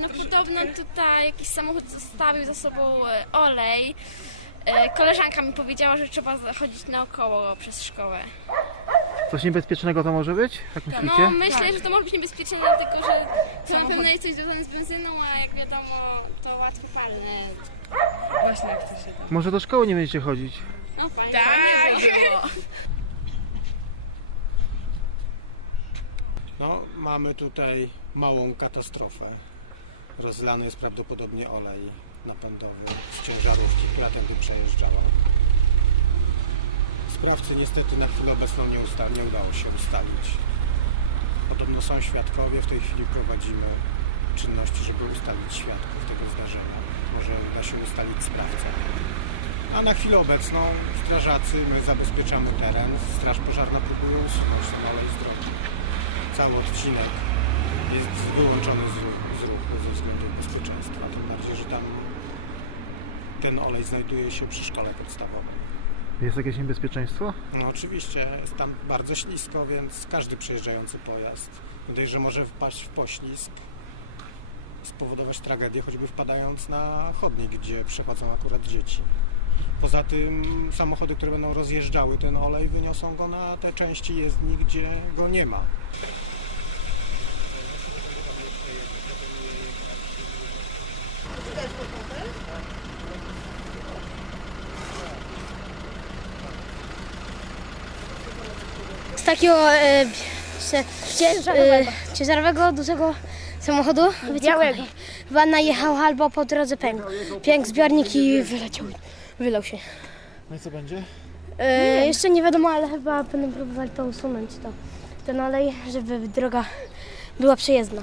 No podobno tutaj jakiś samochód zostawił za sobą e, olej. E, Koleżanka mi powiedziała, że trzeba chodzić naokoło przez szkołę. Coś niebezpiecznego to może być? Jak No myślicie? myślę, że to może być niebezpieczne, dlatego że to na pewno jest coś związane z benzyną, a jak wiadomo to łatwo palne. Właśnie jak to się da. Może do szkoły nie będziecie chodzić? No fajnie. Tak! No, mamy tutaj małą katastrofę. Rozlany jest prawdopodobnie olej napędowy z ciężarówki, która tędy przejeżdżała. Sprawcy niestety na chwilę obecną nie, usta- nie udało się ustalić. Podobno są świadkowie, w tej chwili prowadzimy czynności, żeby ustalić świadków tego zdarzenia. Może uda się ustalić sprawcę. A na chwilę obecną strażacy, my zabezpieczamy teren, straż pożarna próbuje usunąć ten olej z drogi cały odcinek jest wyłączony z ruchu, ze względów bezpieczeństwa. Tym bardziej, że tam ten olej znajduje się przy szkole podstawowej. Jest jakieś niebezpieczeństwo? No oczywiście jest tam bardzo ślisko, więc każdy przejeżdżający pojazd że może wpaść w poślizg, spowodować tragedię, choćby wpadając na chodnik, gdzie przechodzą akurat dzieci. Poza tym samochody, które będą rozjeżdżały ten olej, wyniosą go na te części jezdni, gdzie go nie ma. Takiego e, se, ciężarowego. E, ciężarowego, dużego samochodu. Białego. Chyba najechał albo po drodze pęk. Pęk zbiornik i wyleciał. Wylał się. No i co będzie? E, jeszcze nie wiadomo, ale chyba będą próbowali to usunąć, to, ten olej, żeby droga była przejezdna.